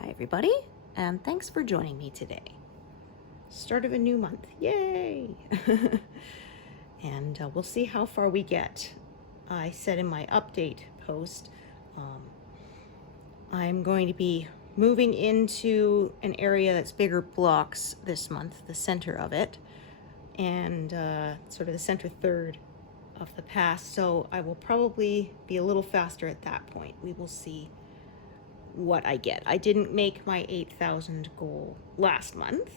Hi everybody, and thanks for joining me today. Start of a new month, yay! And we'll see how far we get. I said in my update post, I'm going to be moving into an area that's bigger blocks this month, the center of it, and sort of the center third of the pass, so I will probably be a little faster at that point. We will see what I get. I didn't make my 8,000 goal last month.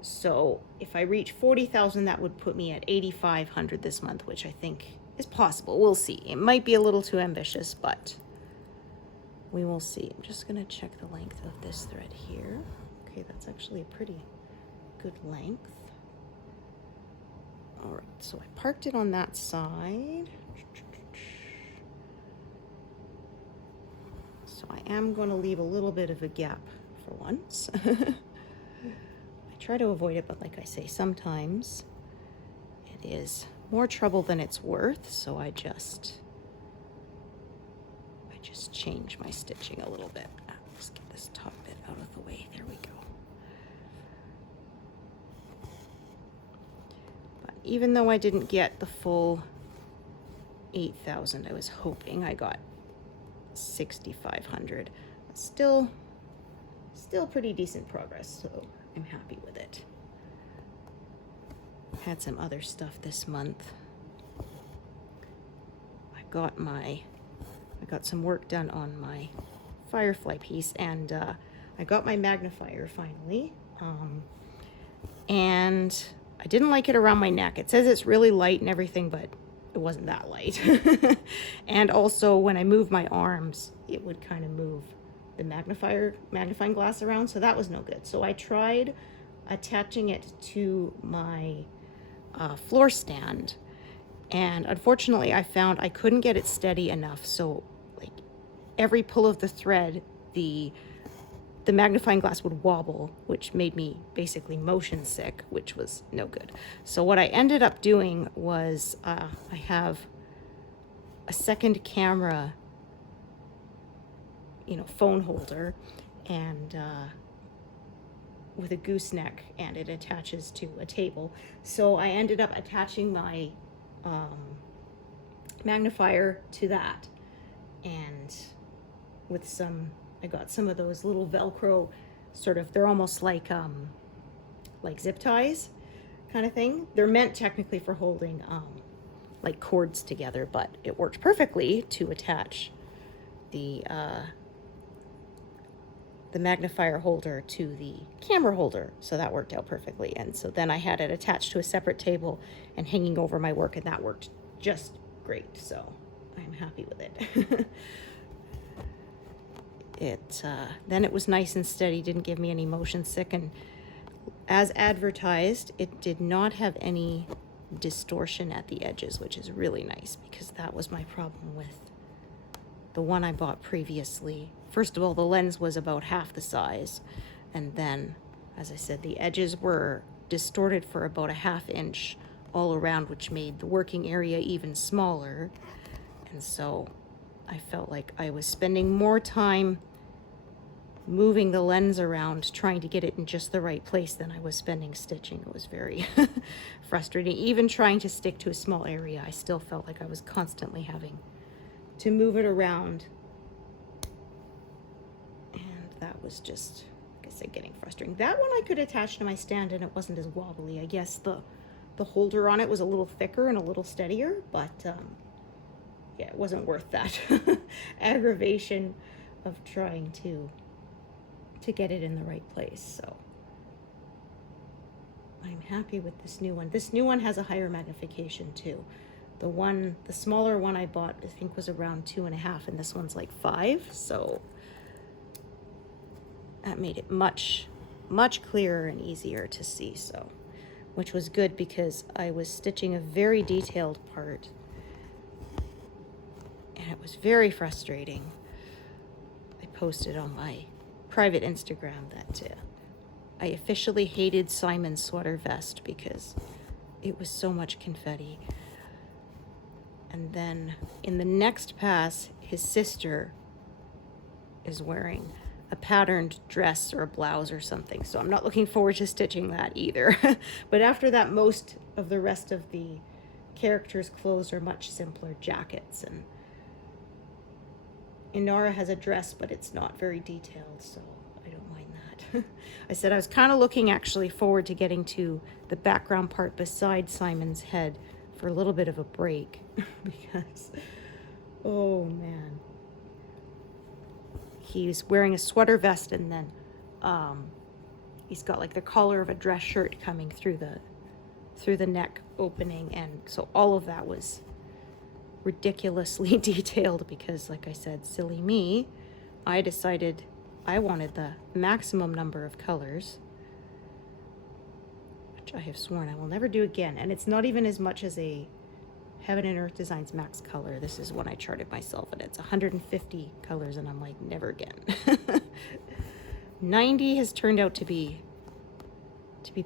So if I reach 40,000, that would put me at 8,500 this month, which I think is possible. We'll see. It might be a little too ambitious, but we will see. I'm just gonna check the length of this thread here. Okay, that's actually a pretty good length. All right, so I parked it on that side. So I am going to leave a little bit of a gap for once. I try to avoid it, but like I say, sometimes it is more trouble than it's worth. So I just change my stitching a little bit. Let's get this top bit out of the way. There we go. But even though I didn't get the full 8,000, I was hoping I got 6,500. Still pretty decent progress, so I'm happy with it. Had some other stuff this month. I got some work done on my firefly piece, and I got my magnifier finally. And I didn't like it around my neck. It says it's really light and everything, but it wasn't that light. And also when I move my arms, it would kind of move the magnifying glass around, so that was no good. So I tried attaching it to my floor stand, and unfortunately I found I couldn't get it steady enough. So like every pull of the thread, the magnifying glass would wobble, which made me basically motion sick, which was no good. So what I ended up doing was I have a second camera, phone holder, and with a gooseneck, and it attaches to a table. So I ended up attaching my magnifier to that, and with I got some of those little Velcro they're almost like zip ties kind of thing. They're meant technically for holding like cords together, but it worked perfectly to attach the magnifier holder to the camera holder. So that worked out perfectly. And so then I had it attached to a separate table and hanging over my work, and that worked just great. So I'm happy with it. Then it was nice and steady, didn't give me any motion sick, and as advertised, it did not have any distortion at the edges, which is really nice, because that was my problem with the one I bought previously. First of all, the lens was about half the size, and then, as I said, the edges were distorted for about a ½ inch all around, which made the working area even smaller. And so I felt like I was spending more time moving the lens around trying to get it in just the right place than I was spending stitching. It was very frustrating. Even trying to stick to a small area, I still felt like I was constantly having to move it around, and that was just, like I said, getting frustrating. That one I could attach to my stand and it wasn't as wobbly. I guess the holder on it was a little thicker and a little steadier, but yeah, it wasn't worth that aggravation of trying to get it in the right place. So I'm happy with this new one. This new one has a higher magnification too. The smaller one I bought, I think, was around 2.5, and this one's like 5. So that made it much clearer and easier to see. So, which was good, because I was stitching a very detailed part, and it was very frustrating. I posted on my private Instagram that I officially hated Simon's sweater vest because it was so much confetti. And then in the next pass, his sister is wearing a patterned dress or a blouse or something. So I'm not looking forward to stitching that either. But after that, most of the rest of the characters' clothes are much simpler jackets. And Inara has a dress, but it's not very detailed, so I don't mind that. I said I was kind of looking actually forward to getting to the background part beside Simon's head for a little bit of a break because, oh man. He's wearing a sweater vest, and then he's got like the collar of a dress shirt coming through the neck opening, and so all of that was ridiculously detailed because, like I said, silly me, I decided I wanted the maximum number of colors, which I have sworn I will never do again. And it's not even as much as a Heaven and Earth Designs max color. This is one I charted myself, and it's 150 colors, and I'm like, never again. 90 has turned out to be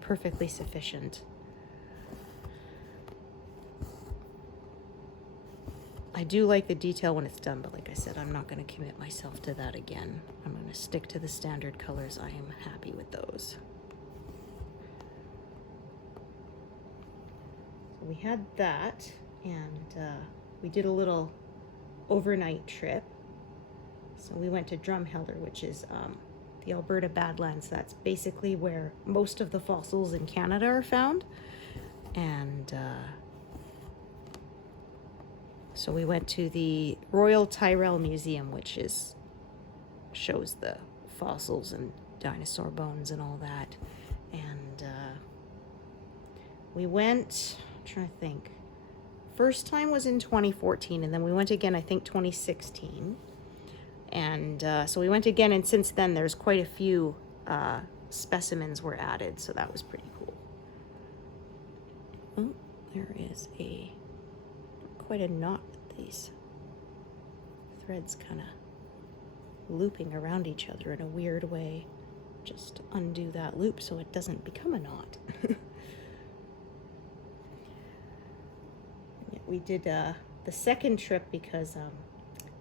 perfectly sufficient. I do like the detail when it's done, but like I said, I'm not going to commit myself to that again. I'm going to stick to the standard colors. I am happy with those. So we had that. And we did a little overnight trip. So we went to Drumheller, which is the Alberta Badlands. That's basically where most of the fossils in Canada are found. And so we went to the Royal Tyrrell Museum, which shows the fossils and dinosaur bones and all that. And we went, I'm trying to think. First time was in 2014, and then we went again, I think 2016. And so we went again, and since then there's quite a few specimens were added, so that was pretty cool. Oh, there is quite a knot with these threads kind of looping around each other in a weird way. Just undo that loop so it doesn't become a knot. We did the second trip because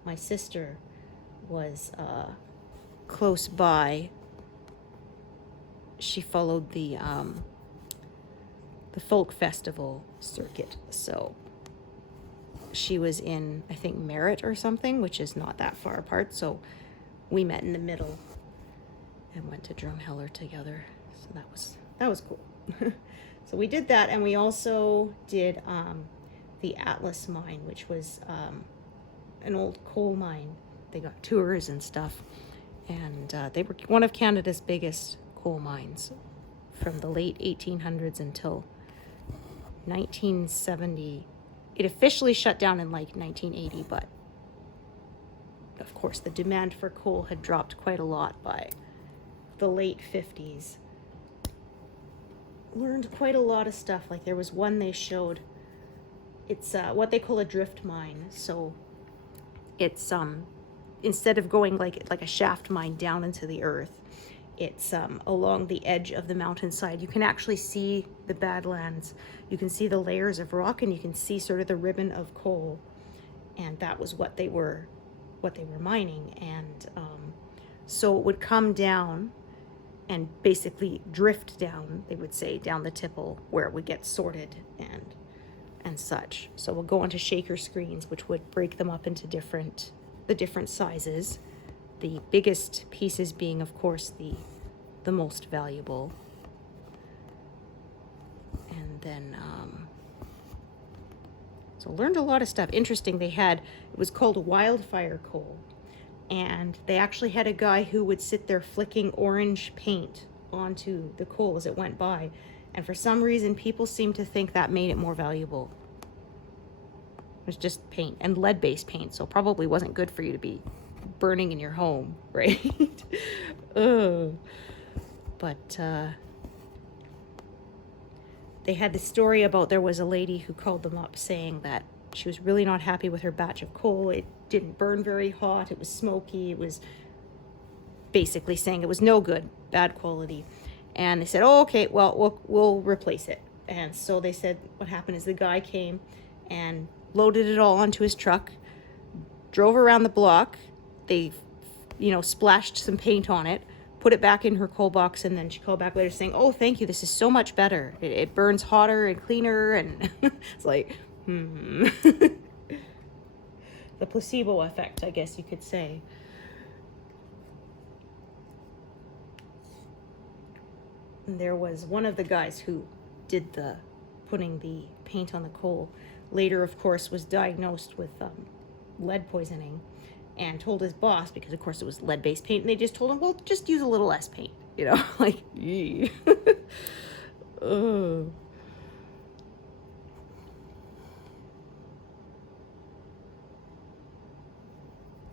my sister was close by. She followed the folk festival circuit, so she was in, I think, Merritt or something, which is not that far apart. So we met in the middle and went to Drumheller together. So that was cool. So we did that, and we also did the Atlas mine, which was an old coal mine. They got tours and stuff, and they were one of Canada's biggest coal mines from the late 1800s until 1970. It officially shut down in like 1980, but of course the demand for coal had dropped quite a lot by the late 50s. Learned quite a lot of stuff. Like there was one they showed. It's what they call a drift mine. So it's instead of going like a shaft mine down into the earth, it's along the edge of the mountainside. You can actually see the Badlands. You can see the layers of rock, and you can see sort of the ribbon of coal. And that was what they were mining. And so it would come down and basically drift down, they would say, down the tipple where it would get sorted and such. So we'll go onto shaker screens, which would break them up into the different sizes. The biggest pieces being, of course, the most valuable. And then, so learned a lot of stuff. Interesting, it was called wildfire coal. And they actually had a guy who would sit there flicking orange paint onto the coal as it went by. And for some reason, people seem to think that made it more valuable. It was just paint, and lead-based paint, so probably wasn't good for you to be burning in your home, right? But they had this story about there was a lady who called them up saying that she was really not happy with her batch of coal. It didn't burn very hot. It was smoky. It was basically saying it was no good, bad quality. And they said, oh, okay, well, we'll replace it. And so they said what happened is the guy came and loaded it all onto his truck, drove around the block. They you know, splashed some paint on it, put it back in her coal box, and then she called back later saying, oh, thank you, this is so much better. It burns hotter and cleaner, and it's like, the placebo effect, I guess you could say. And there was one of the guys who did the putting the paint on the coal. Later, of course, was diagnosed with lead poisoning, and told his boss, because of course it was lead-based paint, and they just told him, well, just use a little less paint, you know, like, Ugh.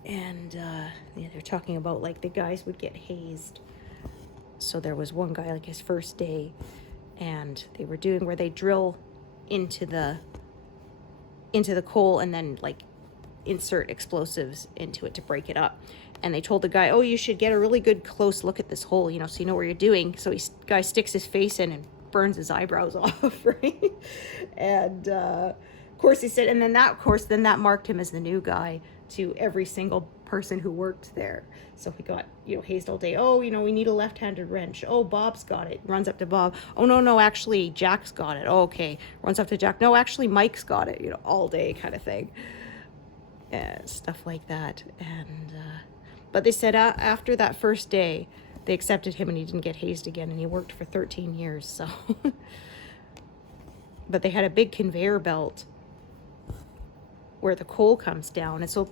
And yeah, they're talking about like the guys would get hazed. So there was one guy, like his first day, and they were doing where they drill into the coal and then like insert explosives into it to break it up. And they told the guy, oh, you should get a really good close look at this hole, you know, so you know what you're doing. So guy sticks his face in and burns his eyebrows off, right? And of course he said, and then that marked him as the new guy to every single person who worked there. So he got, you know, hazed all day. Oh, you know, we need a left-handed wrench. Oh, Bob's got it. Runs up to Bob. Oh, no, actually, Jack's got it. Oh, okay. Runs up to Jack. No, actually, Mike's got it, you know, all day kind of thing. Stuff like that. And but they said after that first day, they accepted him and he didn't get hazed again, and he worked for 13 years. So, but they had a big conveyor belt where the coal comes down, and so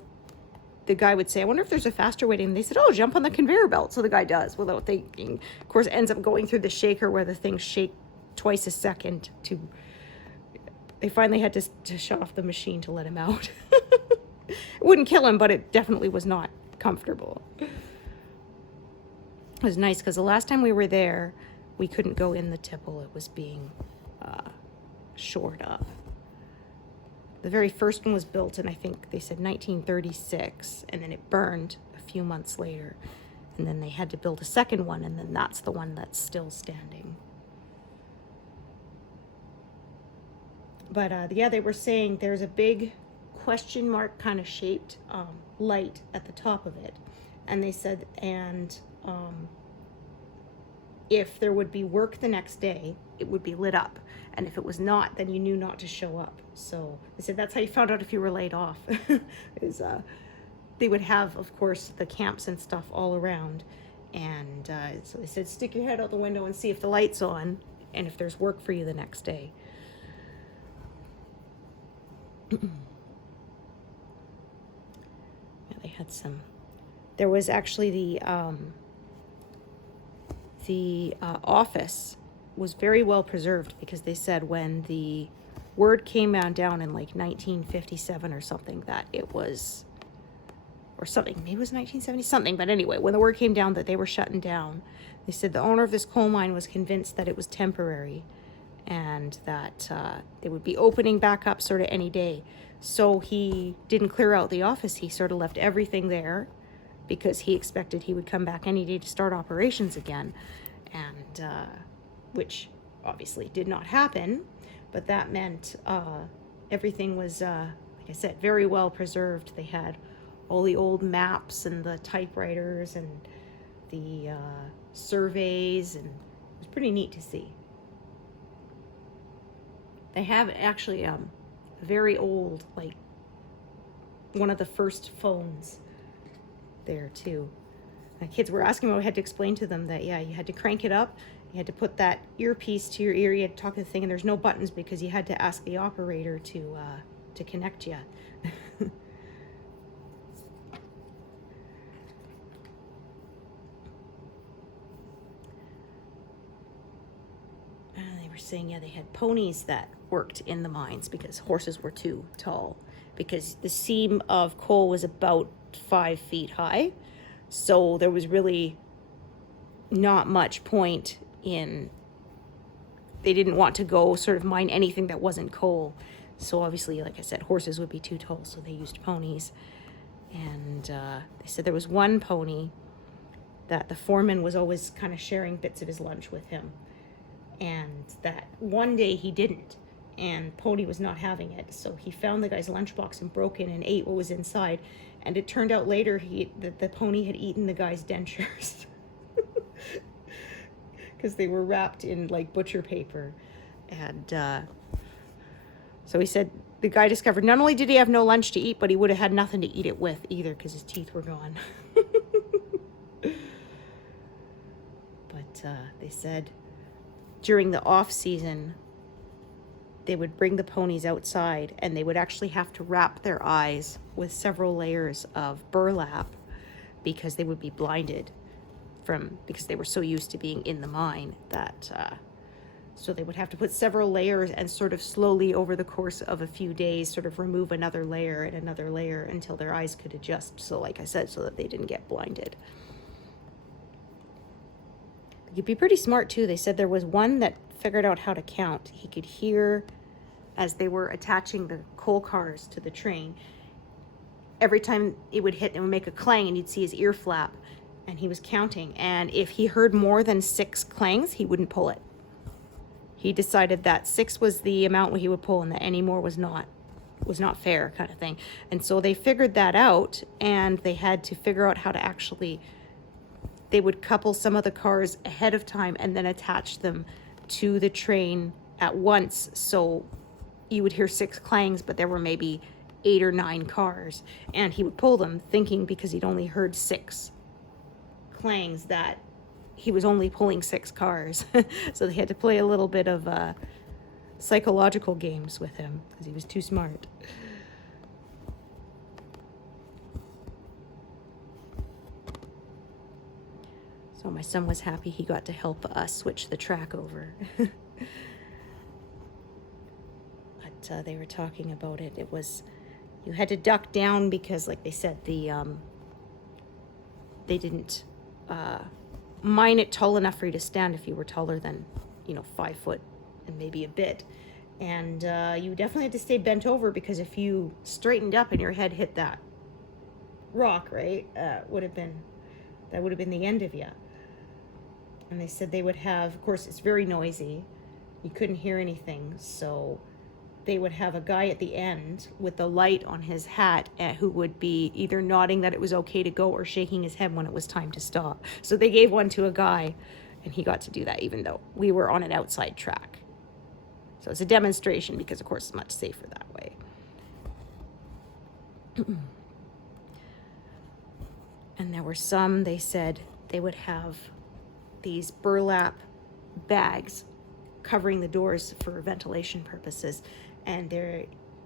the guy would say, I wonder if there's a faster way. And they said, oh, jump on the conveyor belt. So the guy does without thinking. Of course, ends up going through the shaker where the things shake twice a second. They finally had to shut off the machine to let him out. It wouldn't kill him, but it definitely was not comfortable. It was nice because the last time we were there, we couldn't go in the tipple. It was being shored up. The very first one was built in, I think they said 1936, and then it burned a few months later. And then they had to build a second one, and then that's the one that's still standing. But yeah, they were saying there's a big question mark kind of shaped light at the top of it. And they said, and if there would be work the next day, it would be lit up. And if it was not, then you knew not to show up. So they said that's how you found out if you were laid off. Is they would have, of course, the camps and stuff all around. And so they said, stick your head out the window and see if the light's on and if there's work for you the next day. Yeah, they had some. There was actually the office was very well preserved, because they said when the word came down in like 1957 or something that it was, or something, maybe it was 1970 something, but anyway, when the word came down that they were shutting down, they said the owner of this coal mine was convinced that it was temporary and that they would be opening back up sort of any day. So he didn't clear out the office. He sort of left everything there because he expected he would come back any day to start operations again. And which obviously did not happen, but that meant everything was, like I said, very well preserved. They had all the old maps and the typewriters and the surveys, and it was pretty neat to see. They have actually very old, like one of the first phones there too. The kids were asking me, I had to explain to them that, yeah, you had to crank it up, you had to put that earpiece to your ear, you had to talk to the thing, and there's no buttons because you had to ask the operator to connect you. And they were saying, yeah, they had ponies that worked in the mines because horses were too tall, because the seam of coal was about 5 feet high. So there was really not much point in, they didn't want to go sort of mine anything that wasn't coal. So obviously, like I said, horses would be too tall, so they used ponies. And they said there was one pony that the foreman was always kind of sharing bits of his lunch with him. And that one day he didn't. and Pony was not having it. So he found the guy's lunchbox and broke in and ate what was inside. And it turned out later that the Pony had eaten the guy's dentures. Because they were wrapped in like butcher paper. And so he said the guy discovered not only did he have no lunch to eat, but he would have had nothing to eat it with either because his teeth were gone. But they said during the off season, they would bring the ponies outside and they would actually have to wrap their eyes with several layers of burlap because they would be blinded because they were so used to being in the mine that, so they would have to put several layers and sort of slowly over the course of a few days sort of remove another layer and another layer until their eyes could adjust. So like I said, so that they didn't get blinded. You'd be pretty smart too. They said there was one that figured out how to count. He could hear as they were attaching the coal cars to the train. Every time it would hit, it would make a clang and you'd see his ear flap and he was counting. And if he heard more than 6 clangs, he wouldn't pull it. He decided that 6 was the amount he would pull and that any more was not fair kind of thing. And so they figured that out and they had to figure out how to actually, they would couple some of the cars ahead of time and then attach them to the train at once. So you would hear 6 clangs, but there were maybe 8 or 9 cars. And he would pull them thinking because he'd only heard 6 clangs that he was only pulling 6 cars. So they had to play a little bit of psychological games with him because he was too smart. So my son was happy he got to help us switch the track over. But they were talking about it. It was, you had to duck down because, like they said, they didn't mine it tall enough for you to stand if you were taller than, 5 foot and maybe a bit. And you definitely had to stay bent over because if you straightened up and your head hit that rock, right, that would have been the end of you. And they said they would have, of course, it's very noisy. You couldn't hear anything. So they would have a guy at the end with the light on his hat who would be either nodding that it was okay to go or shaking his head when it was time to stop. So they gave one to a guy and he got to do that even though we were on an outside track. So it's a demonstration because, of course, it's much safer that way. And there were some, they said they would have these burlap bags covering the doors for ventilation purposes. And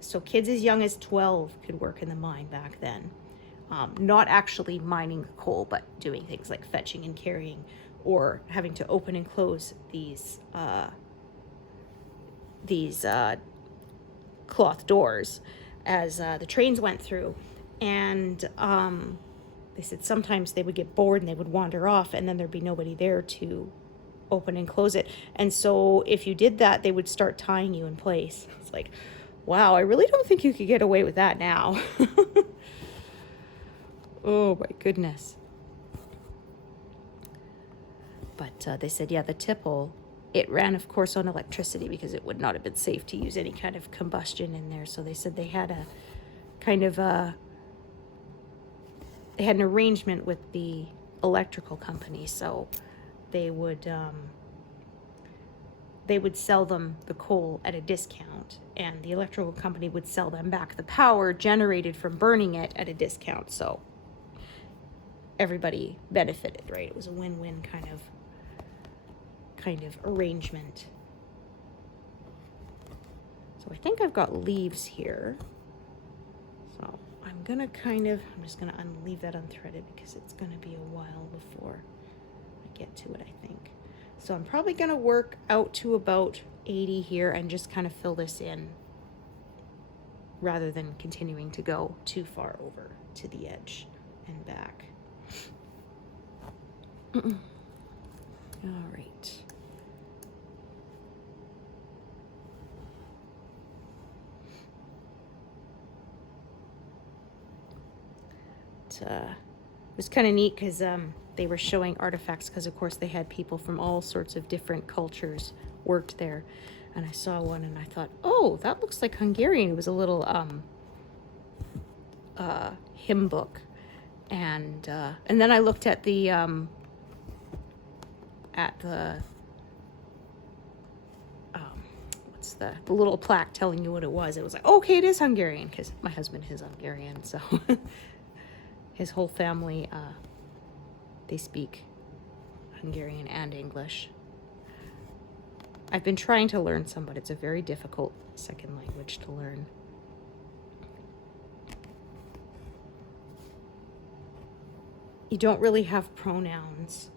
so kids as young as 12 could work in the mine back then. Not actually mining coal, but doing things like fetching and carrying or having to open and close these cloth doors as the trains went through. And they said sometimes they would get bored and they would wander off and then there'd be nobody there to open and close it. And so if you did that, they would start tying you in place. It's like, wow, I really don't think you could get away with that now. Oh my goodness. But they said, yeah, the tipple, it ran, of course, on electricity because it would not have been safe to use any kind of combustion in there. So they said they had a kind of they had an arrangement with the electrical company. So they would sell them the coal at a discount and the electrical company would sell them back the power generated from burning it at a discount. So everybody benefited, right? It was a win-win kind of arrangement. So I think I've got leaves here. So I'm just gonna leave that unthreaded because it's gonna be a while before I get to it, I think. So I'm probably gonna work out to about 80 here and just kind of fill this in rather than continuing to go too far over to the edge and back. All right. It was kind of neat because they were showing artifacts because, of course, they had people from all sorts of different cultures worked there. and I saw one and I thought, oh, that looks like Hungarian. It was a little hymn book, and then I looked at the what's the little plaque telling you what it was. It was like, okay, it is Hungarian, because my husband is Hungarian, so his whole family they speak Hungarian and English. I've been trying to learn some, but it's a very difficult second language to learn. You don't really have pronouns.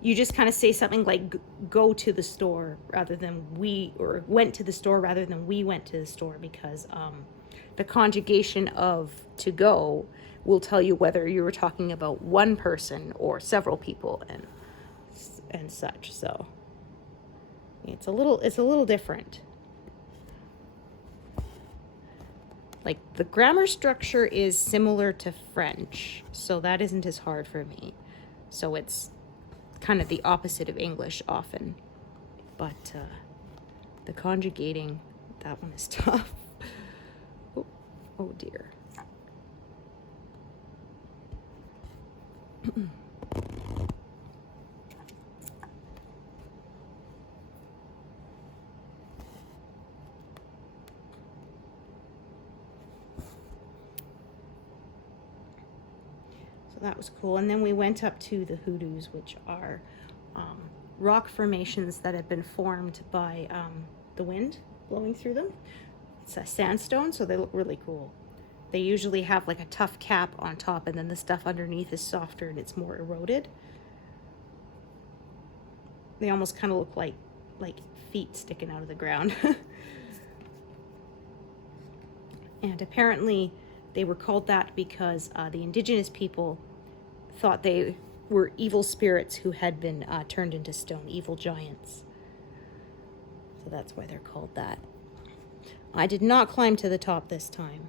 You just kind of say something like go to the store rather than we, or went to the store rather than we went to the store, because the conjugation of to go will tell you whether you were talking about one person or several people and such. So it's a little different. Like, the grammar structure is similar to French, so that isn't as hard for me. So it's kind of the opposite of English often. But the conjugating, that one is tough. Oh dear. So that was cool. And then we went up to the hoodoos, which are rock formations that have been formed by the wind blowing through them. It's a sandstone, so they look really cool. They usually have like a tough cap on top, and then the stuff underneath is softer and it's more eroded. They almost kind of look like feet sticking out of the ground. And apparently they were called that because the indigenous people thought they were evil spirits who had been turned into stone, evil giants. So that's why they're called that. I did not climb to the top this time.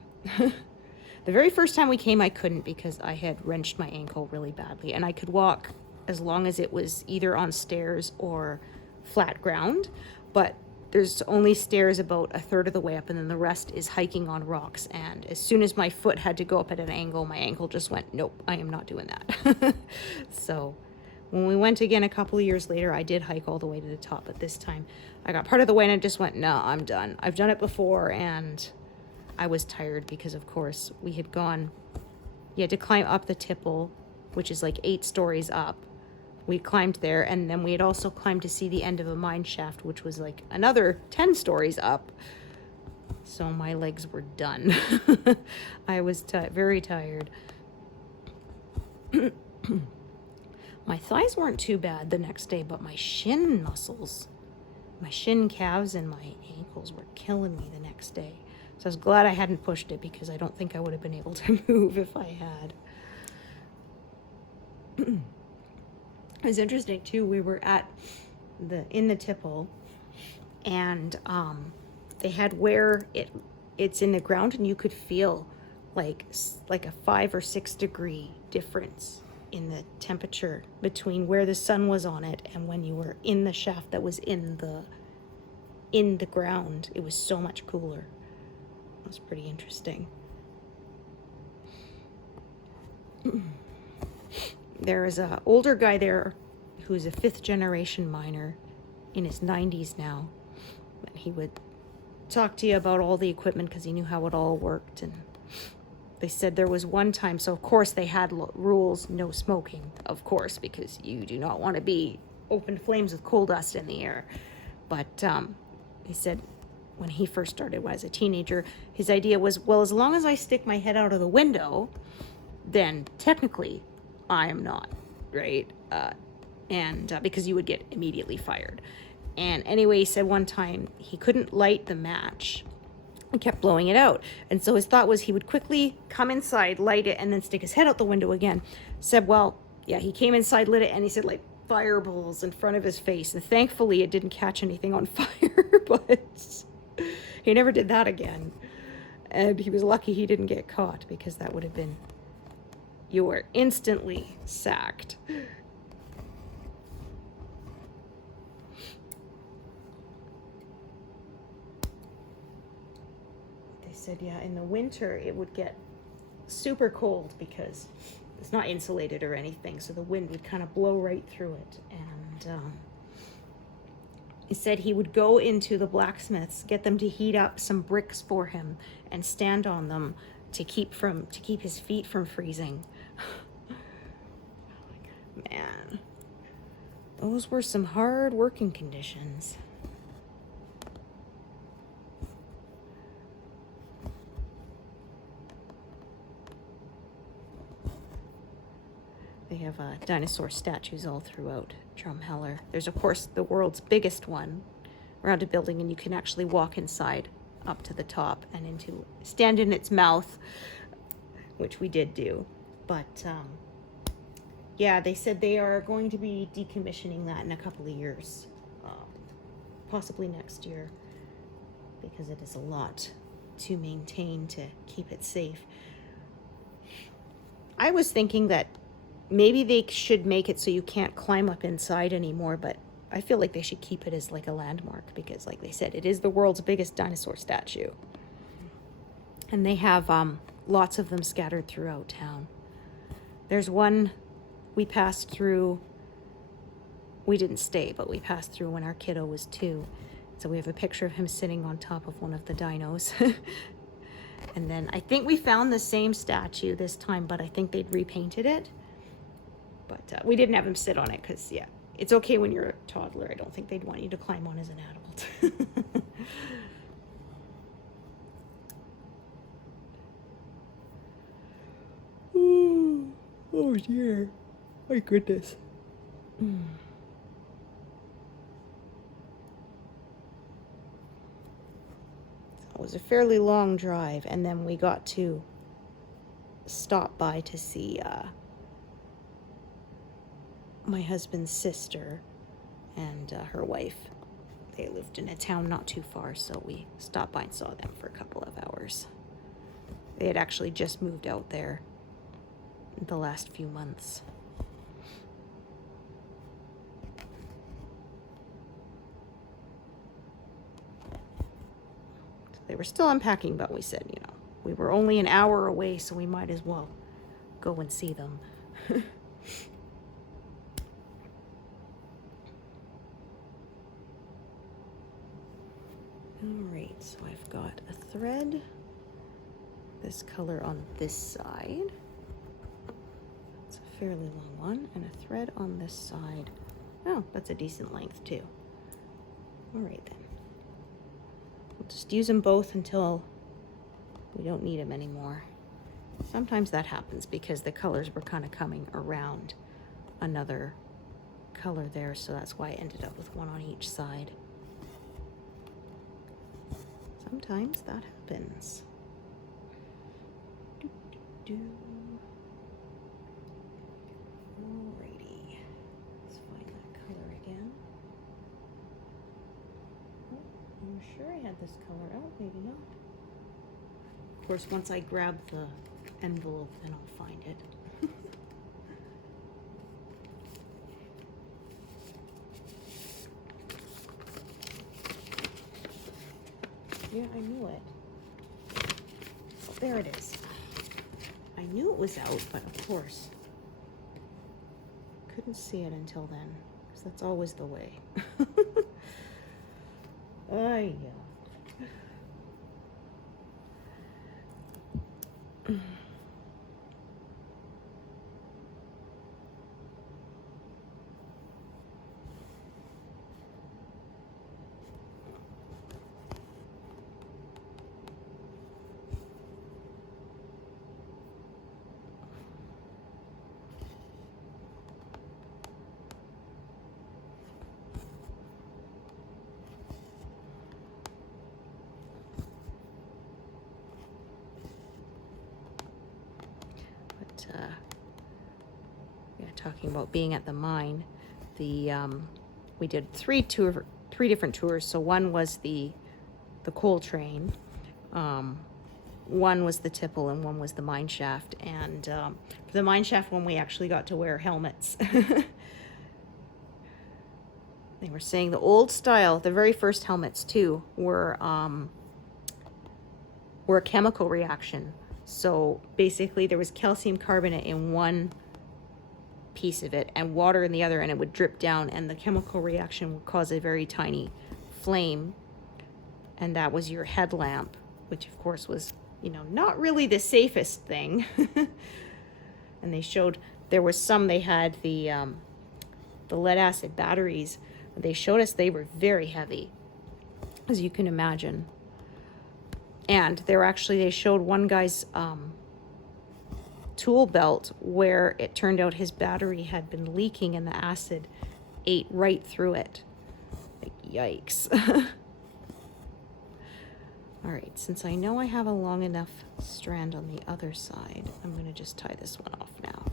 The very first time we came, I couldn't because I had wrenched my ankle really badly, and I could walk as long as it was either on stairs or flat ground, but there's only stairs about a third of the way up, and then the rest is hiking on rocks. And as soon as my foot had to go up at an angle, my ankle just went, nope, I am not doing that. So when we went again a couple of years later, I did hike all the way to the top, but this time I got part of the way and I just went, no, I'm done. I've done it before, and I was tired because, of course, we had gone, you had to climb up the tipple, which is like 8 stories up. We climbed there, and then we had also climbed to see the end of a mine shaft, which was like another 10 stories up. So my legs were done. I was very tired. My thighs weren't too bad the next day, but my shin muscles, my shin calves and my ankles were killing me the next day. So I was glad I hadn't pushed it, because I don't think I would have been able to move if I had. It was interesting too. We were in the tipple, and they had where it's in the ground, and you could feel like a 5 or 6 degree difference in the temperature between where the sun was on it and when you were in the shaft that was in the ground. It was so much cooler. It was pretty interesting. There is an older guy there who's a 5th generation miner, in his 90s now. And he would talk to you about all the equipment because he knew how it all worked. And they said there was one time, so of course they had rules, no smoking, of course, because you do not want to be open flames with coal dust in the air. But he said when he first started as a teenager, his idea was, well, as long as I stick my head out of the window, then technically I am not, right? Because you would get immediately fired. And anyway, he said one time he couldn't light the match and kept blowing it out. And so his thought was he would quickly come inside, light it, and then stick his head out the window again. Said, well, yeah, he came inside, lit it, and he said like fireballs in front of his face. And thankfully it didn't catch anything on fire, but he never did that again. And he was lucky he didn't get caught, because that would have been, you were instantly sacked. said, yeah, in the winter it would get super cold because it's not insulated or anything, so the wind would kind of blow right through it. And he said he would go into the blacksmiths, get them to heat up some bricks for him and stand on them to keep his feet from freezing. Man, those were some hard working conditions. They have dinosaur statues all throughout Drumheller. There's, of course, the world's biggest one around a building, and you can actually walk inside up to the top and stand in its mouth, which we did do. But yeah, they said they are going to be decommissioning that in a couple of years, possibly next year, because it is a lot to maintain to keep it safe. I was thinking that maybe they should make it so you can't climb up inside anymore, but I feel like they should keep it as like a landmark because, like they said, it is the world's biggest dinosaur statue. And they have lots of them scattered throughout town. There's one we passed through. We didn't stay, but we passed through when our kiddo was 2. So we have a picture of him sitting on top of one of the dinos. And then I think we found the same statue this time, but I think they'd repainted it. But we didn't have him sit on it because, yeah, it's okay when you're a toddler. I don't think they'd want you to climb on as an adult. Oh dear. My goodness. It was a fairly long drive, and then we got to stop by to see my husband's sister and her wife. They lived in a town not too far, so we stopped by and saw them for a couple of hours. They had actually just moved out there in the last few months. So they were still unpacking, but we said, you know, we were only an hour away, so we might as well go and see them. Alright, so I've got a thread, this color on this side. It's a fairly long one, and a thread on this side. Oh, that's a decent length too. Alright then. We'll just use them both until we don't need them anymore. Sometimes that happens because the colors were kind of coming around another color there, so that's why I ended up with one on each side. Sometimes that happens. Alrighty. Let's find that color again. Oh, I'm sure I had this color out, maybe not. Of course, once I grab the envelope, then I'll find it. Yeah, I knew it. Oh, there it is. I knew it was out, but of course, couldn't see it until then, because that's always the way. Yeah. Yeah, talking about being at the mine, we did three different tours. So one was the coal train, one was the tipple, and one was the mine shaft. And for the mine shaft one, we actually got to wear helmets. They were saying the old style, the very first helmets too, were were a chemical reaction. So basically there was calcium carbonate in one piece of it and water in the other, and it would drip down, and the chemical reaction would cause a very tiny flame, and that was your headlamp, which of course was, you know, not really the safest thing. And they showed there was some, they had the lead acid batteries. They showed us they were very heavy, as you can imagine. And they showed one guy's tool belt where it turned out his battery had been leaking and the acid ate right through it. Like, yikes. All right, since I know I have a long enough strand on the other side, I'm going to just tie this one off now.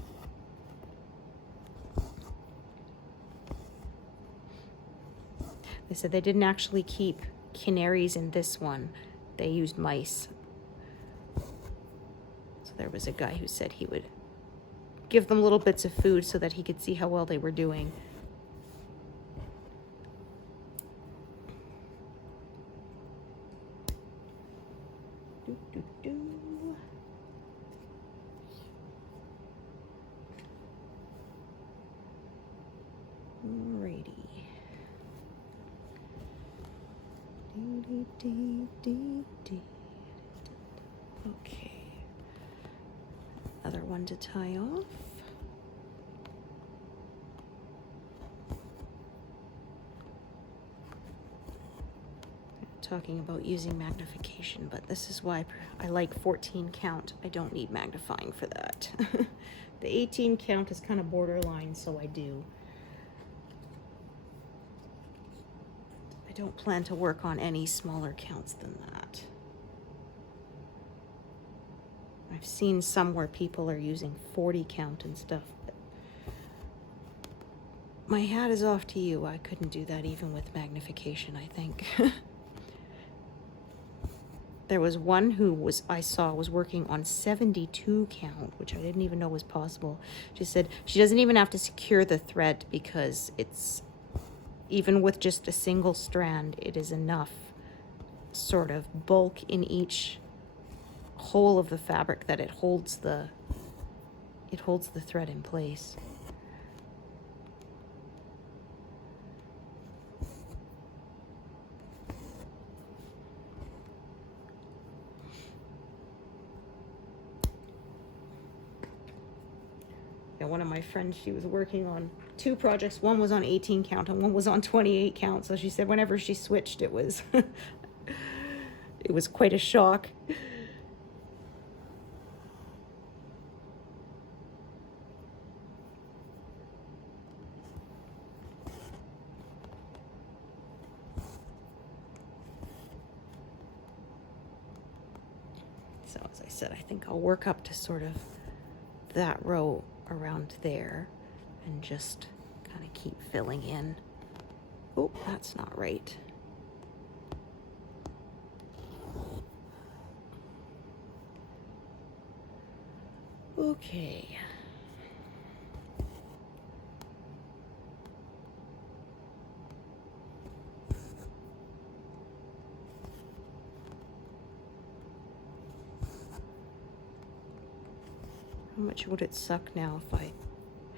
They said they didn't actually keep canaries in this one. They used mice. So there was a guy who said he would give them little bits of food so that he could see how well they were doing. Alrighty. Okay. Another one to tie off. Talking about using magnification, but this is why I like 14 count. I don't need magnifying for that. The 18 count is kind of borderline, so I do. I don't plan to work on any smaller counts than that. I've seen some where people are using 40 count and stuff, but my hat is off to you. I couldn't do that even with magnification, I think. There was one who I saw was working on 72 count, which I didn't even know was possible. She said she doesn't even have to secure the thread because it's, even with just a single strand, it is enough sort of bulk in each hole of the fabric that it holds the thread in place. Yeah, one of my friends, she was working on 2 projects. One was on 18 count and one was on 28 count. So she said whenever she switched, it was it was quite a shock. So as I said, I think I'll work up to sort of that row around there and just kind of keep filling in. Oh, that's not right. Okay. How much would it suck now if I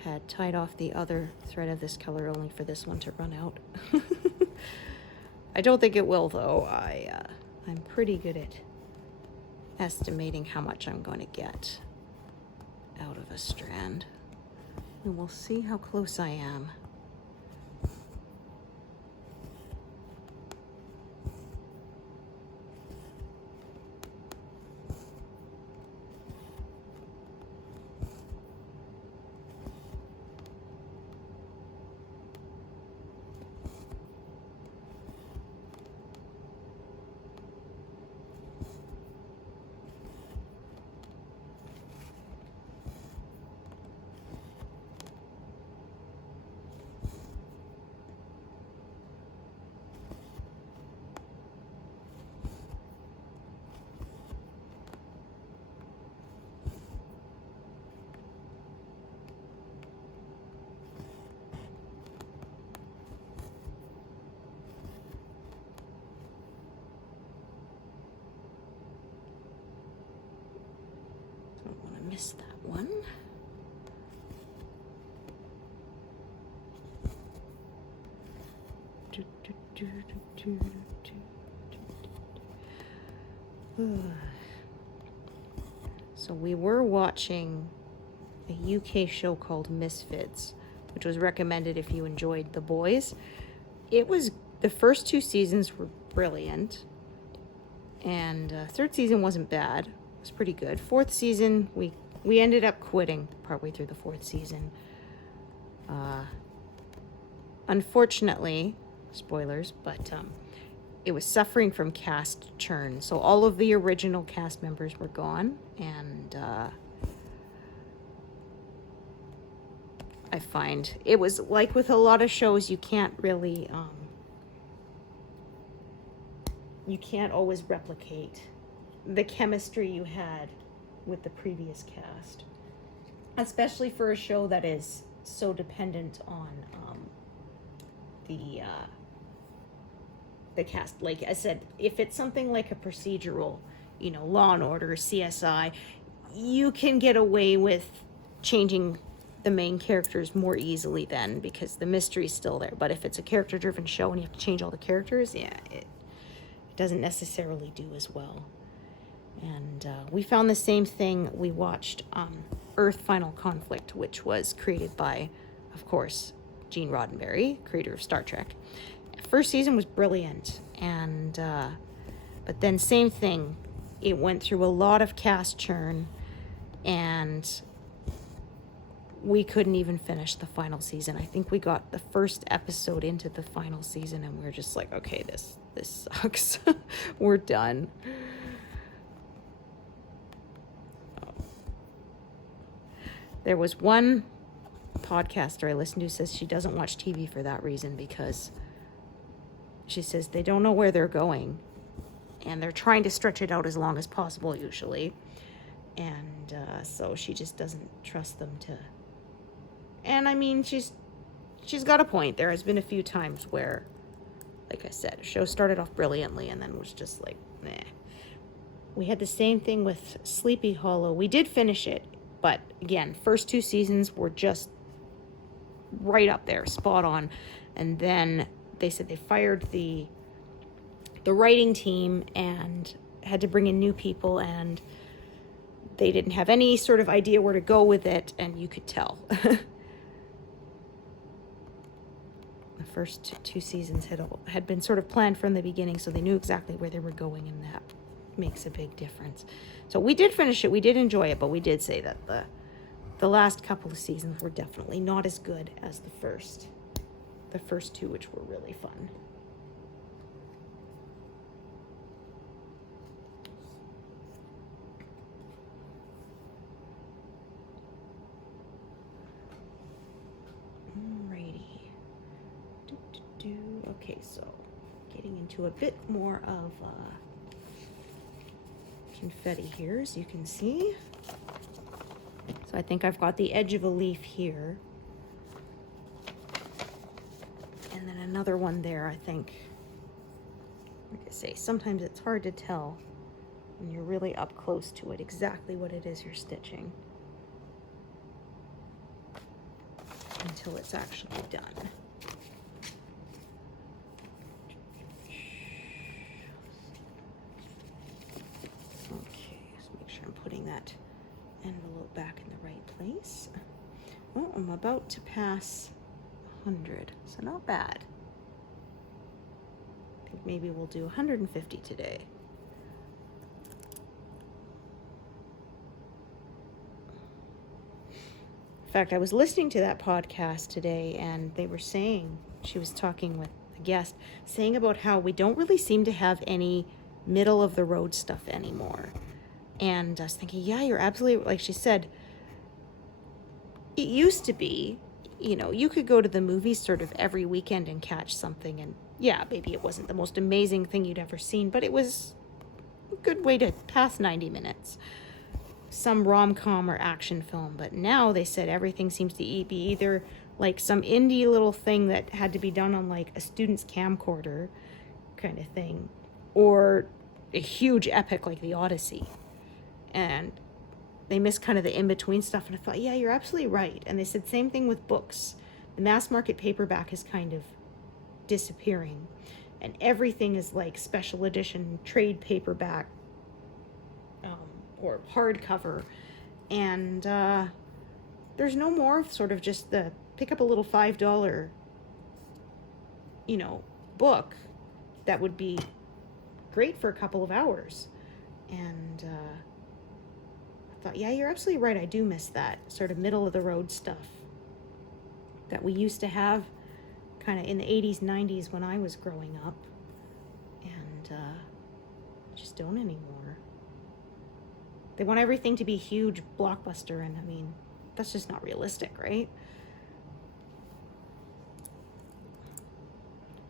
had tied off the other thread of this color only for this one to run out? I don't think it will, though. I'm pretty good at estimating how much I'm going to get out of a strand. And we'll see how close I am. missed that one. So we were watching a UK show called Misfits, which was recommended if you enjoyed The Boys. The first 2 seasons were brilliant, and third season wasn't bad. It was pretty good. Fourth season, we ended up quitting partway through the 4th season. Unfortunately, spoilers, but it was suffering from cast churn. So all of the original cast members were gone, and I find it was like with a lot of shows, you can't really, you can't always replicate the chemistry you had with the previous cast, especially for a show that is so dependent on the cast. Like I said, if it's something like a procedural, Law and Order, CSI, you can get away with changing the main characters more easily then, because the mystery's still there. But if it's a character-driven show and you have to change all the characters, yeah, it doesn't necessarily do as well. And we found the same thing. We watched Earth Final Conflict, which was created by, of course, Gene Roddenberry, creator of Star Trek. First season was brilliant, and but then same thing. It went through a lot of cast churn, and we couldn't even finish the final season. I think we got the first episode into the final season, and we were just like, okay, this sucks. We're done. There was one podcaster I listened to says she doesn't watch TV for that reason, because she says they don't know where they're going, and they're trying to stretch it out as long as possible usually, and so she just doesn't trust them to. And I mean, she's got a point. There has been a few times where, like I said, a show started off brilliantly and then was just like, nah. We had the same thing with Sleepy Hollow. We did finish it, but again, first 2 seasons were just right up there, spot on. And then they said they fired the writing team and had to bring in new people, and they didn't have any sort of idea where to go with it, and you could tell. The first 2 seasons had been sort of planned from the beginning, so they knew exactly where they were going, and that makes a big difference. So we did finish it, we did enjoy it, but we did say that the last couple of seasons were definitely not as good as the first 2, which were really fun. Okay, so getting into a bit more of confetti here, as you can see. So I think I've got the edge of a leaf here. And then another one there, I think. Like I say, sometimes it's hard to tell when you're really up close to it exactly what it is you're stitching until it's actually done. Putting that envelope back in the right place. Oh, I'm about to pass 100, so not bad. I think maybe we'll do 150 today. In fact, I was listening to that podcast today, and they were saying, she was talking with a guest, saying about how we don't really seem to have any middle of the road stuff anymore. And I was thinking, yeah, you're absolutely, like she said, it used to be, you could go to the movies sort of every weekend and catch something. And yeah, maybe it wasn't the most amazing thing you'd ever seen, but it was a good way to pass 90 minutes. Some rom-com or action film. But now they said everything seems to be either like some indie little thing that had to be done on like a student's camcorder kind of thing, or a huge epic like The Odyssey. And they miss kind of the in-between stuff. And I thought, yeah, you're absolutely right. And they said same thing with books. The mass market paperback is kind of disappearing. And everything is like special edition, trade paperback, or hardcover. And there's no more sort of just the pick up a little $5, book that would be great for a couple of hours. And I thought, yeah, you're absolutely right. I do miss that sort of middle of the road stuff that we used to have kind of in the 80s, 90s when I was growing up. And just don't anymore. They want everything to be huge, blockbuster, and I mean, that's just not realistic, right?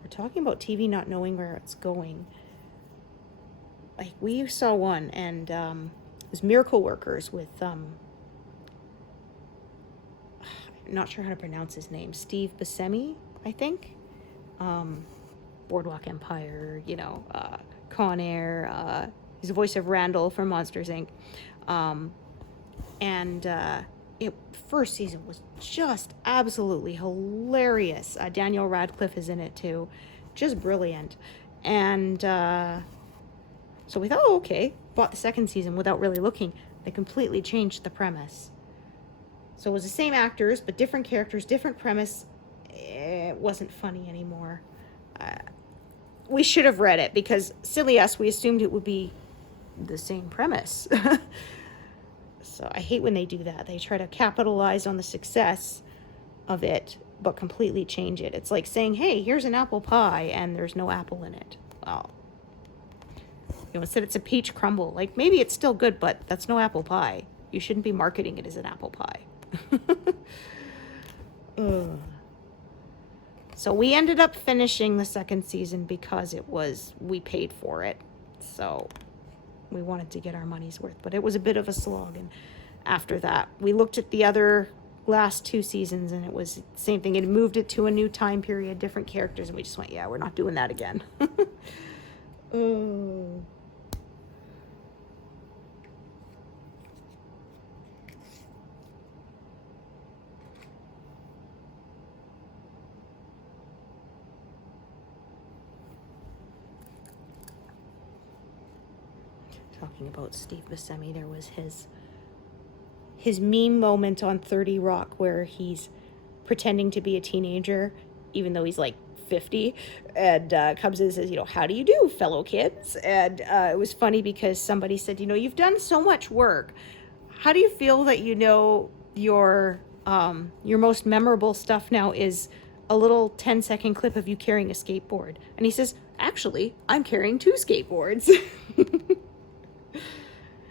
We're talking about TV not knowing where it's going. Like, we saw one, and it was Miracle Workers with, I'm not sure how to pronounce his name, Steve Buscemi, I think. Boardwalk Empire, Con Air, he's the voice of Randall from Monsters, Inc. First season was just absolutely hilarious. Daniel Radcliffe is in it too. Just brilliant. And so we thought, oh, okay. Bought the second season without really looking. They completely changed the premise. So it was the same actors, but different characters, different premise. It wasn't funny anymore. We should have read it because, silly us, we assumed it would be the same premise. So I hate when they do that. They try to capitalize on the success of it, but completely change it. It's like saying, hey, here's an apple pie, and there's no apple in it. Well, instead it's a peach crumble. Like, maybe it's still good, but that's no apple pie. You shouldn't be marketing it as an apple pie. Ugh. So we ended up finishing the second season because we paid for it. So we wanted to get our money's worth, but it was a bit of a slog. And after that, we looked at the other last two seasons, and it was the same thing. It moved it to a new time period, different characters, and we just went, yeah, we're not doing that again. Oh. Talking about Steve Buscemi, there was his meme moment on 30 Rock where he's pretending to be a teenager even though he's like 50, and comes in and says, how do you do, fellow kids? And it was funny because somebody said, you've done so much work. How do you feel that your most memorable stuff now is a little 10-second clip of you carrying a skateboard? And he says, actually, I'm carrying 2 skateboards.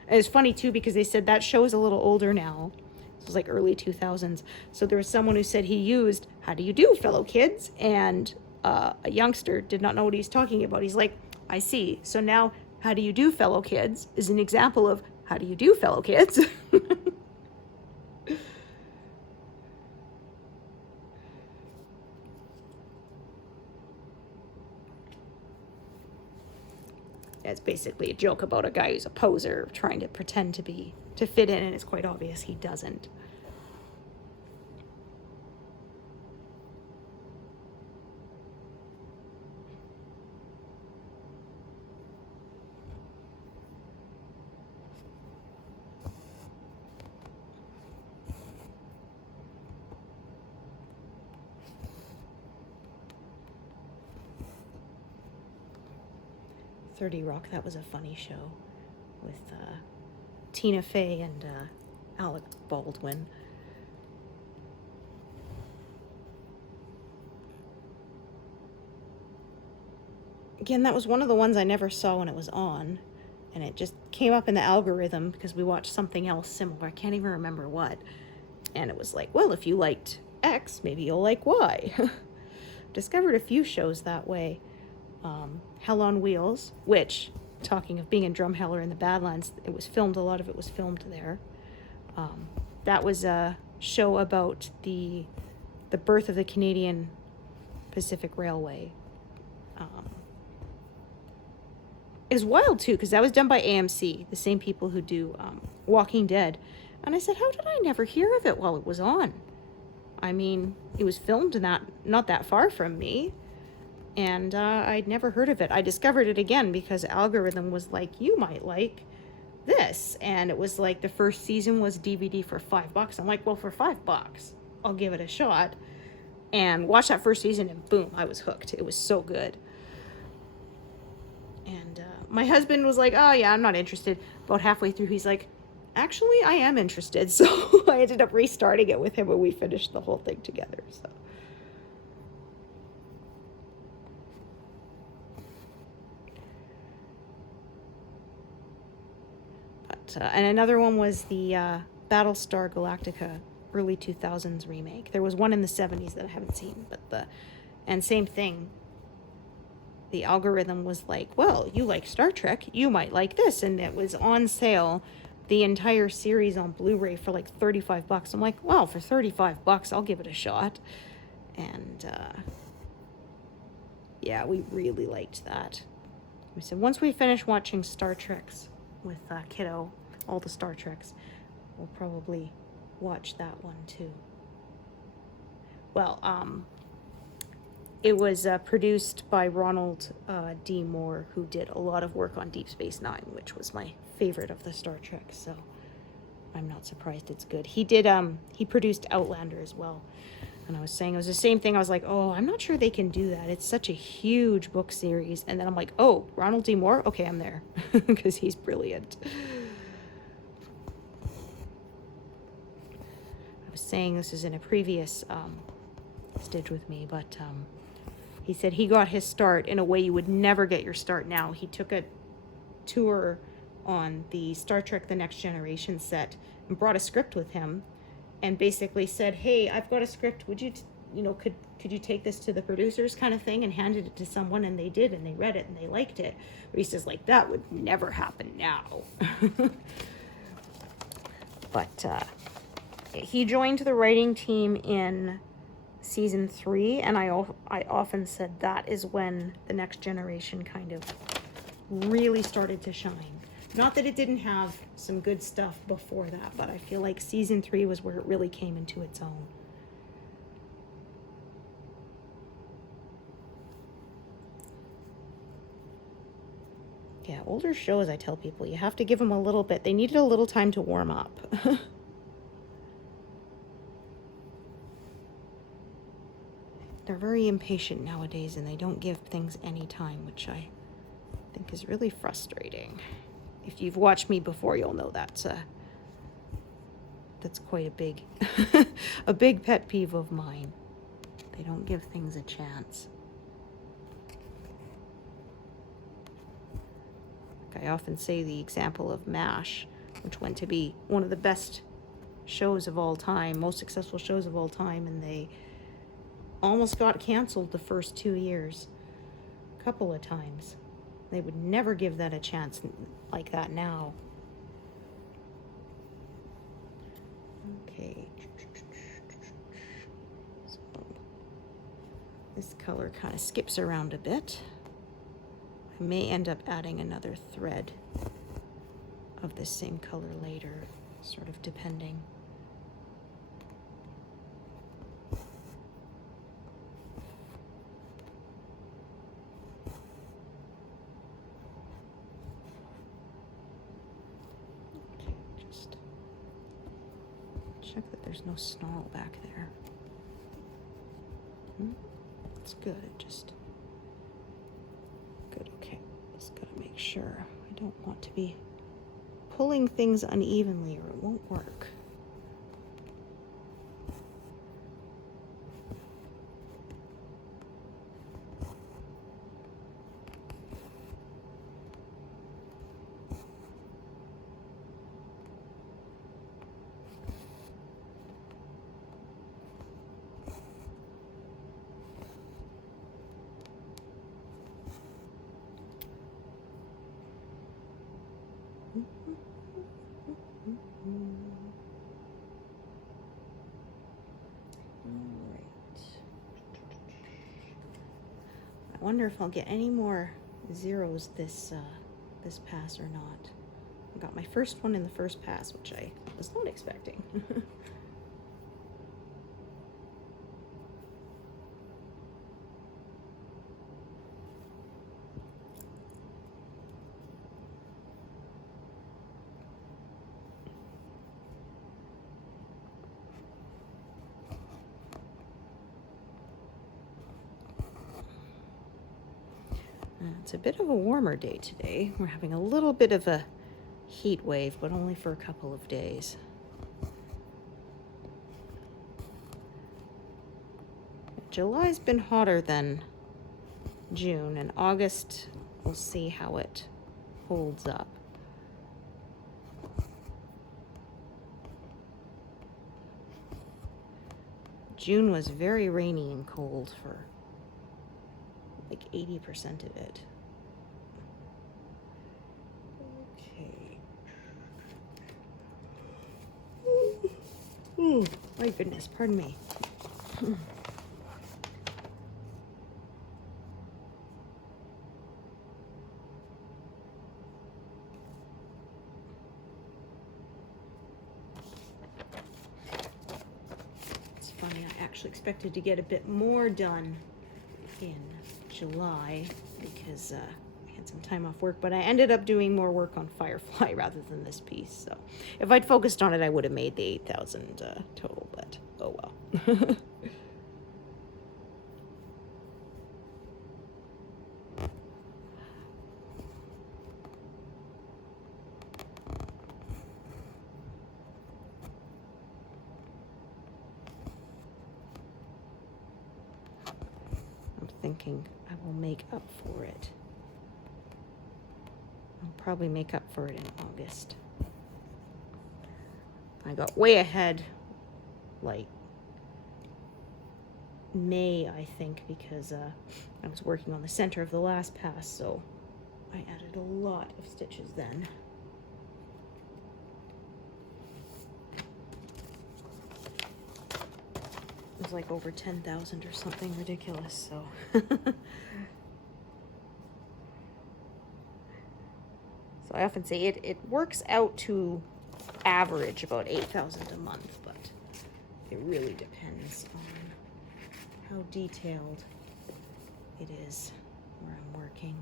And it's funny, too, because they said that show is a little older now. It was like early 2000s. So there was someone who said he used, how do you do, fellow kids? And a youngster did not know what he's talking about. He's like, I see. So now, how do you do, fellow kids, is an example of, how do you do, fellow kids? It's basically a joke about a guy who's a poser trying to pretend to fit in, and it's quite obvious he doesn't. Rock, that was a funny show with Tina Fey and Alec Baldwin. Again, that was one of the ones I never saw when it was on, and it just came up in the algorithm because we watched something else similar. I can't even remember what. And it was like, well, if you liked X, maybe you'll like Y. Discovered a few shows that way. Hell on Wheels, which, talking of being in Drumheller in the Badlands, a lot of it was filmed there. That was a show about the birth of the Canadian Pacific Railway. It was wild too, because that was done by AMC, the same people who do Walking Dead. And I said, how did I never hear of it while it was on? I mean, it was filmed not that far from me, and I'd never heard of it. I discovered it again because algorithm was like, you might like this, and it was like the first season was DVD for $5. I'm like, well, for $5, I'll give it a shot. And watched that first season, and boom, I was hooked. It was so good. And my husband was like, oh yeah, I'm not interested. About halfway through, he's like, actually, I am interested. So I ended up restarting it with him, and we finished the whole thing together. So. But, and another one was the Battlestar Galactica early 2000s remake. There was one in the 70s that I haven't seen, and same thing. The algorithm was like, well, you like Star Trek, you might like this, and it was on sale, the entire series on Blu-ray for like $35. I'm like, well, for $35, I'll give it a shot. And yeah, we really liked that. We said once we finish watching Star Treks with kiddo, all the Star Treks, we'll probably watch that one too. Well, it was produced by Ronald D. Moore, who did a lot of work on Deep Space Nine, which was my favorite of the Star Trek, so I'm not surprised it's good. He produced Outlander as well. And I was saying it was the same thing. I was like, oh, I'm not sure they can do that. It's such a huge book series. And then I'm like, oh, Ronald D. Moore? Okay, I'm there. Because he's brilliant. I was saying this is in a previous Stitch with Me, but he said he got his start in a way you would never get your start now. He took a tour on the Star Trek The Next Generation set and brought a script with him and basically said, hey, I've got a script. Would you, could you take this to the producers kind of thing, and handed it to someone, and they did, and they read it, and they liked it. But he says, like, that would never happen now. But he joined the writing team in season 3, and I often said that is when The Next Generation kind of really started to shine. Not that it didn't have some good stuff before that, but I feel like season 3 was where it really came into its own. Yeah, older shows, I tell people, you have to give them a little bit. They needed a little time to warm up. They're very impatient nowadays, and they don't give things any time, which I think is really frustrating. If you've watched me before, you'll know that's quite a big a big pet peeve of mine. They don't give things a chance. I often say the example of MASH, which went to be one of the best shows of all time, most successful shows of all time, and they almost got canceled the first 2 years, a couple of times. They would never give that a chance like that now. Okay. So this color kind of skips around a bit. I may end up adding another thread of this same color later, sort of depending. Check that there's no snarl back there. It's good, just good. Okay, just gotta make sure. I don't want to be pulling things unevenly or it won't work. I wonder if I'll get any more zeros this pass or not. I got my first one in the first pass, which I was not expecting. It's a bit of a warmer day today. We're having a little bit of a heat wave, but only for a couple of days. July's been hotter than June, and August, we'll see how it holds up. June was very rainy and cold for like 80% of it. Okay. Oh, my goodness, pardon me. It's funny, I actually expected to get a bit more done in July because I had some time off work, but I ended up doing more work on Firefly rather than this piece. So if I'd focused on it, I would have made the 8,000 total, but oh well. I'm thinking I will make up for it. I'll probably make up for it in August. I got way ahead, like May, I think, because I was working on the center of the last pass, so I added a lot of stitches then. It was like over 10,000 or something ridiculous, so. So I often say it works out to average about 8,000 a month, but it really depends on how detailed it is where I'm working.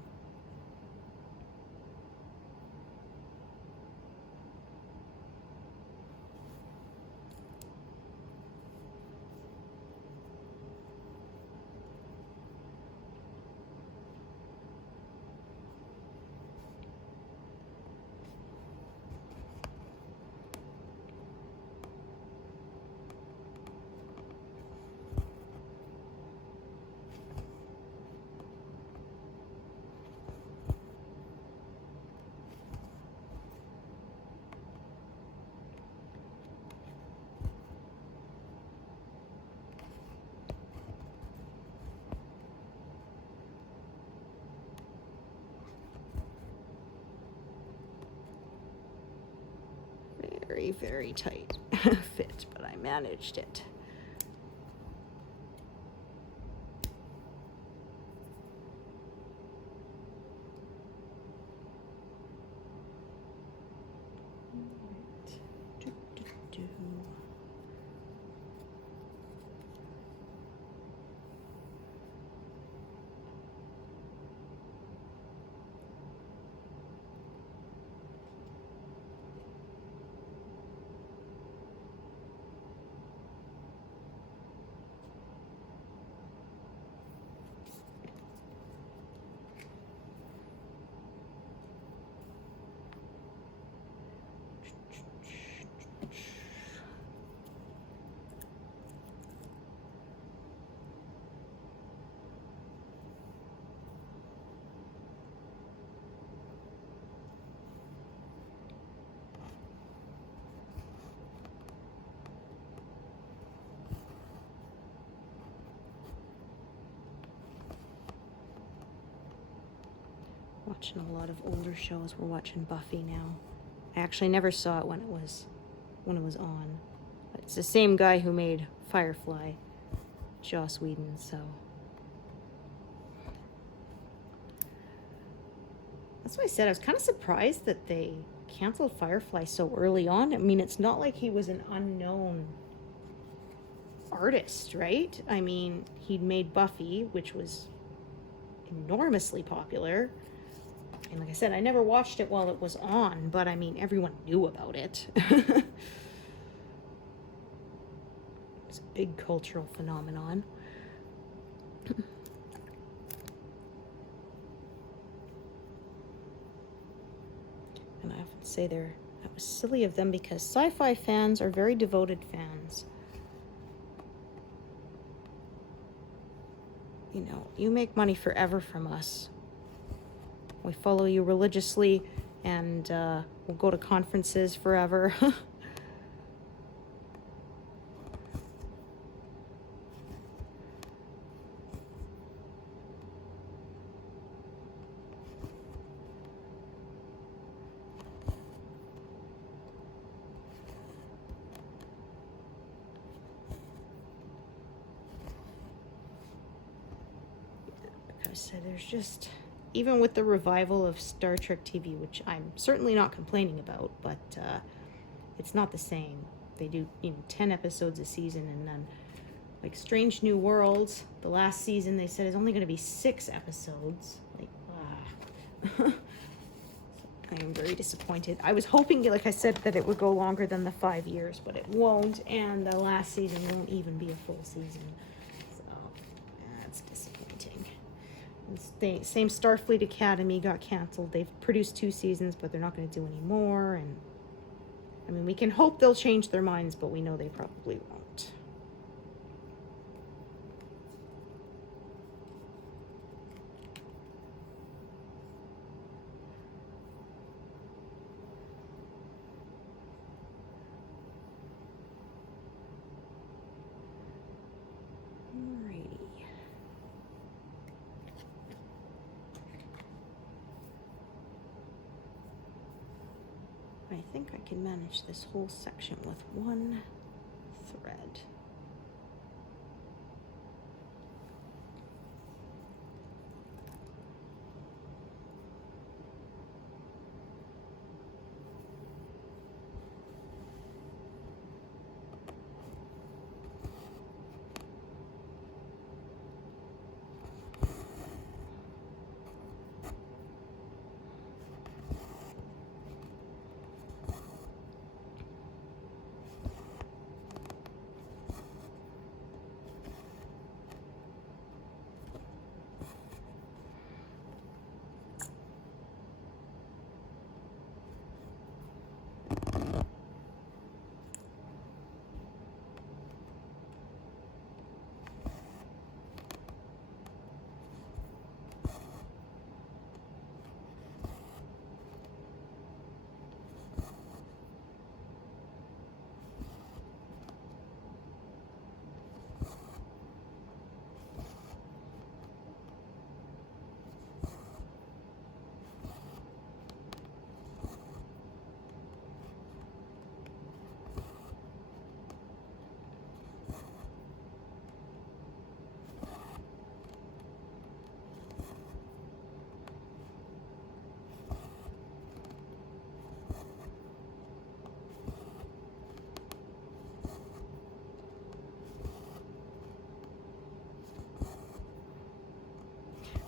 Very, very tight fit, but I managed it. Watching a lot of older shows. We're watching Buffy now. I actually never saw it when it was on. But it's the same guy who made Firefly, Joss Whedon, so that's why I said I was kind of surprised that they canceled Firefly so early on. I mean, it's not like he was an unknown artist, right? I mean, he'd made Buffy, which was enormously popular. And like I said, I never watched it while it was on, but I mean, everyone knew about it. It's a big cultural phenomenon. And I often say that was silly of them because sci-fi fans are very devoted fans. You know, you make money forever from us. We follow you religiously, and we'll go to conferences forever. So there's just, even with the revival of Star Trek TV, which I'm certainly not complaining about, but it's not the same. They do, 10 episodes a season, and then like Strange New Worlds, the last season they said is only going to be 6 episodes. Like, I am very disappointed. I was hoping, like I said, that it would go longer than the 5 years, but it won't, and the last season won't even be a full season. So that's disappointing. Same Starfleet Academy got canceled. They've produced 2 seasons, but they're not going to do any more. And I mean, we can hope they'll change their minds, but we know they probably won't. I think I can manage this whole section with one thread.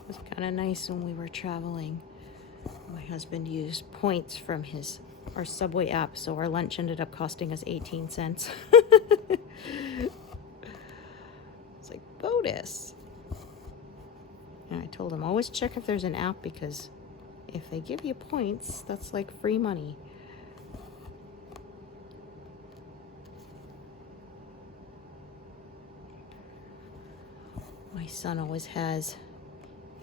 It was kind of nice when we were traveling. My husband used points from our Subway app, so our lunch ended up costing us 18 cents. It's like, bonus. And I told him, always check if there's an app, because if they give you points, that's like free money. My son always has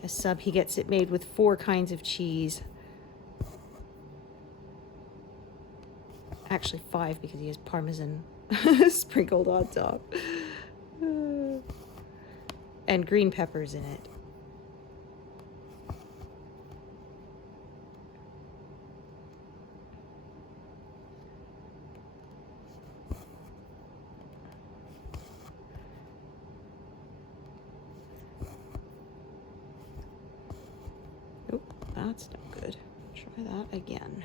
a sub. He gets it made with 4 kinds of cheese. Actually 5, because he has Parmesan sprinkled on top. And green peppers in it. That's no good. Try that again.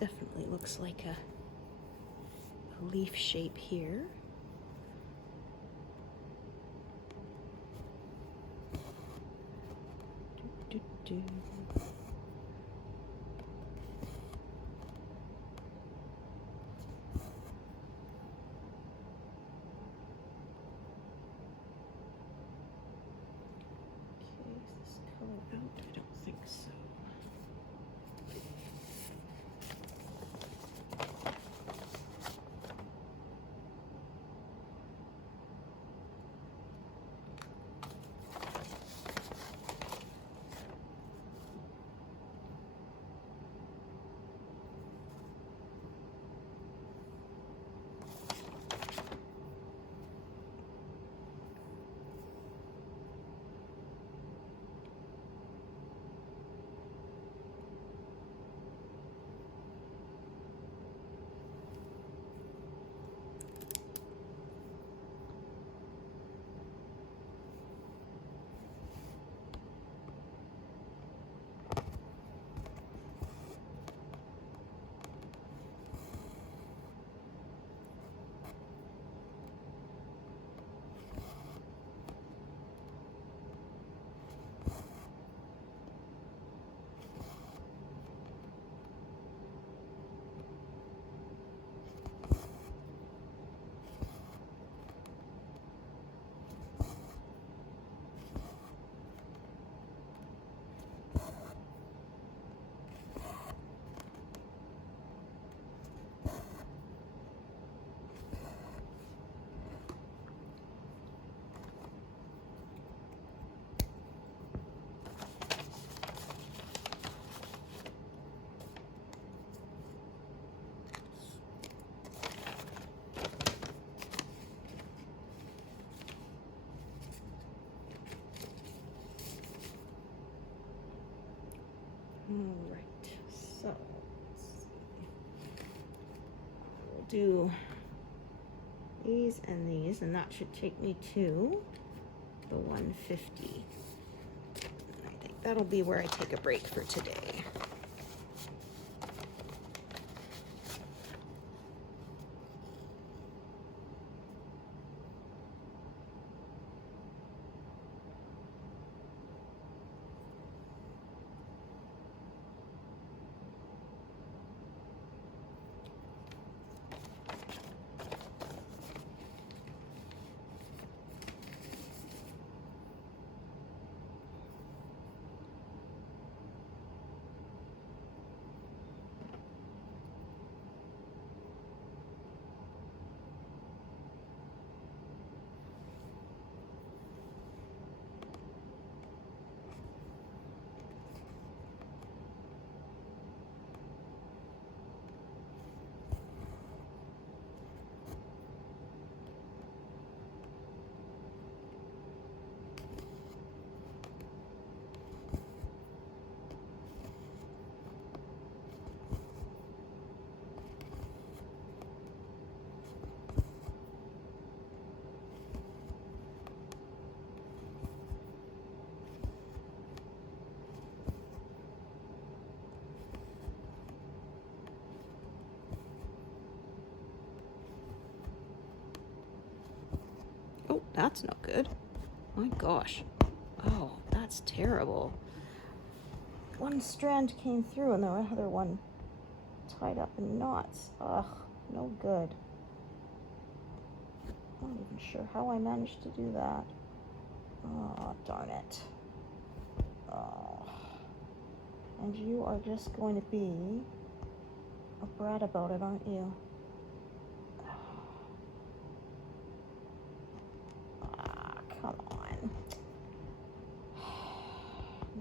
Definitely looks like a leaf shape here. Do, do, do. Is this color out? I don't think so. All right, so let's see. We'll do these and these, and that should take me to the 150. I think that'll be where I take a break for today. Oh, that's no good. My gosh. Oh, that's terrible. One strand came through and the other one tied up in knots. Ugh, no good. I'm not even sure how I managed to do that. Oh, darn it. Oh. And you are just going to be a brat about it, aren't you? Come on.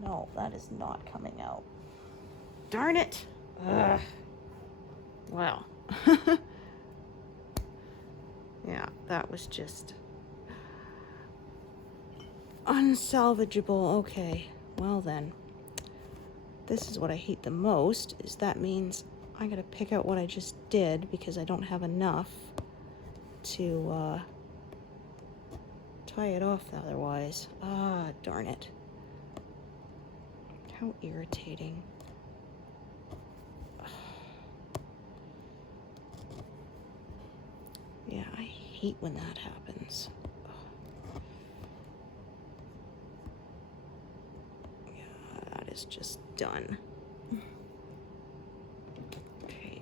No, that is not coming out. Darn it. Ugh. Wow. Yeah, that was just unsalvageable. Okay, well then. This is what I hate the most, is that means I gotta pick out what I just did because I don't have enough to tie it off otherwise. Ah, darn it. How irritating. hate when that happens. Yeah, that is just done. Okay.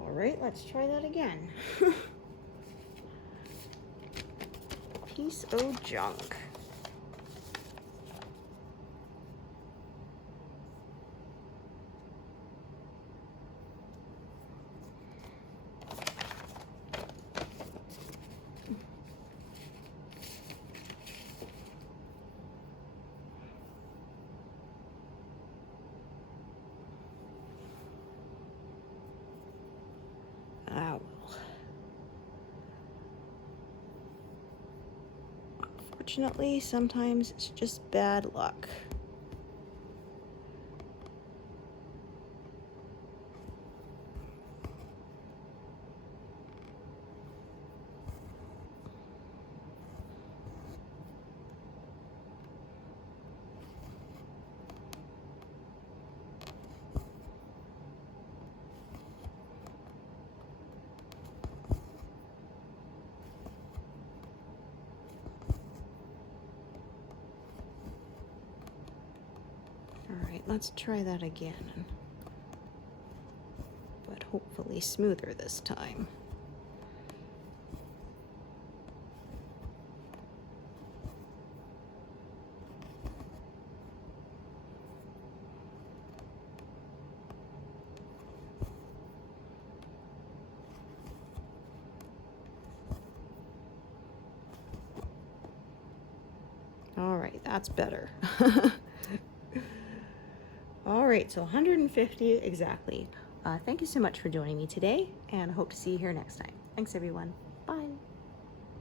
All right, let's try that again. Piece of junk. Ah, well. Unfortunately, sometimes it's just bad luck. All right, let's try that again, but hopefully smoother this time. All right, that's better. All right, so 150 exactly. Thank you so much for joining me today, and I hope to see you here next time. Thanks, everyone. Bye.